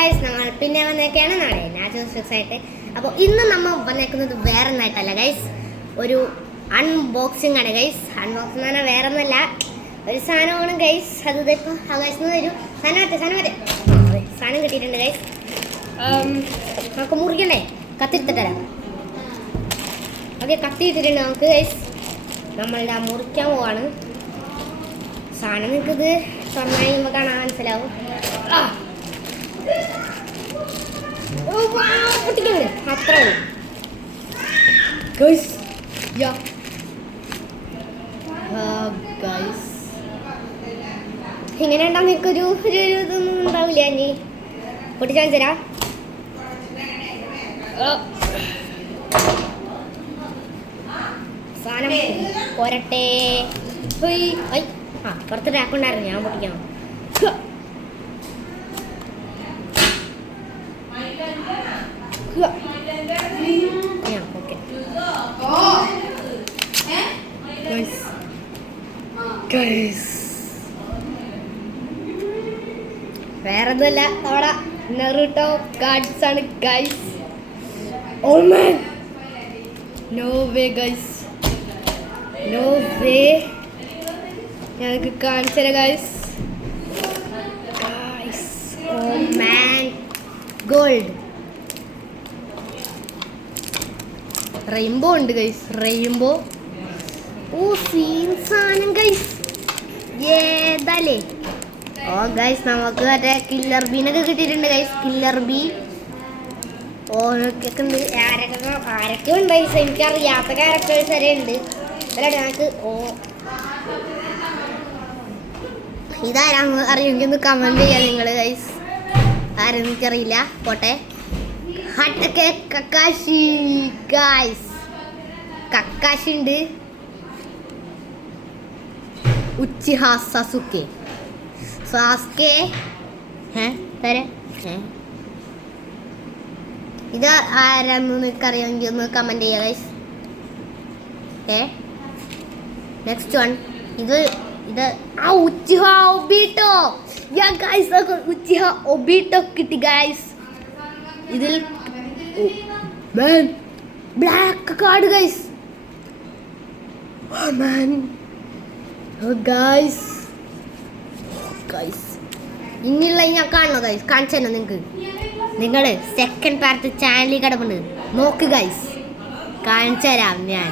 Guys, ഞങ്ങൾ പിന്നെ വന്നേക്കാണ് നാളെ നാച്ചുറൽ ആയിട്ട്. അപ്പോൾ ഇന്ന് നമ്മൾ വന്നേക്കുന്നത് വേറെ ഒന്നായിട്ടല്ല ഗൈസ്, ഒരു അൺബോക്സിംഗ് ആണ് ഗൈസ്. അൺബോക്സിംഗ് എന്ന് പറഞ്ഞാൽ വേറെ ഒന്നല്ല, ഒരു സാധനമാണ് ഗൈസ്. അത് ഇപ്പോൾ ആകാശത്ത് ഒരു സാധനം കിട്ടിയിട്ടുണ്ട് ഗൈസ്. നമുക്ക് മുറിക്കണ്ടേ? കത്തിരിത്തിട്ടരാം. ഓക്കെ, കത്തിയിട്ടിട്ടുണ്ട് നമുക്ക് ഗൈസ്. നമ്മളുടെ മുറിക്കാൻ പോവാണ് സാധനം. നിങ്ങൾക്കിത് തുറന്നു കഴിയുമ്പോൾ കാണാൻ മനസ്സിലാവും. അത്ര ഇങ്ങനെ ഉണ്ടാവും. നിനക്കൊരു ഇതൊന്നും ഉണ്ടാവില്ല. ഇനി പൊട്ടിച്ചാൻ തരാം. സാധനം പോരട്ടെ. പുറത്ത് ടാക്കുണ്ടായിരുന്നു, ഞാൻ പൊട്ടിക്കാം. വേറൊന്നുമല്ല, അവിടെ നെറുട്ടോ കാർഡ്സ് ആണ് guys. Oh man, no way guys, no way. ഞങ്ങൾക്ക് കാണിച്ചു guys. Oh man, gold rainbow ഉണ്ട് ഗൈസ്, റെയിൻബോ. ഓ സീൻ സാധനം ഗൈസ്, ഏതല്ലേ. ഓ ഗൈസ്, നമുക്ക് മറ്റേ കില്ലർ ബീനൊക്കെ കിട്ടിയിട്ടുണ്ട് ഗൈസ്. കില്ലർ ബീ ഓരോക്കെ ഉണ്ട്. ആരൊക്കെ ഉണ്ട് ഗൈസ്, എനിക്കറിയാത്ത ക്യാരക്ടേഴ്സ് വരെ ഉണ്ട്. ഞങ്ങൾക്ക് ഇതാരാന്ന് അറിയുമെങ്കിൽ ഒന്ന് കമൻറ്റ് ചെയ്യാം നിങ്ങൾ ഗൈസ്. ആരെന്ന് എനിക്കറിയില്ല, പോട്ടെ. കക്കാശി ഗൈസ്, കക്കാശി ഉണ്ട്. ഉച്ചിഹ സസുക്കെ സാസ്കെ ഇത് ആരാന്ന് നിങ്ങൾക്ക് അറിയാമെങ്കിൽ ഒന്ന് കമൻറ്റ് ചെയ്യുക ഗൈസ്. നെക്സ്റ്റ് വൺ ഇത് ഉച്ചിഹ ഒബീട്ടോ. ഗൈസ്, ഉച്ചിഹ ഒബീട്ടോ കിട്ടി ഗൈസ്. ഇതിൽ ബ്ലാക്ക് കാർഡ് ഗൈസ്. ഗൈസ് ഇനിയുള്ള ഞാൻ കാണണോ ഗൈസ്? കാണിച്ചു തന്നെ നിങ്ങൾക്ക്. നിങ്ങൾ സെക്കൻഡ് പാർട്ട് ചാനലിൽ കിടപ്പുണ്ട്, നോക്ക് ഗൈസ്. കാണിച്ചു തരാം ഞാൻ.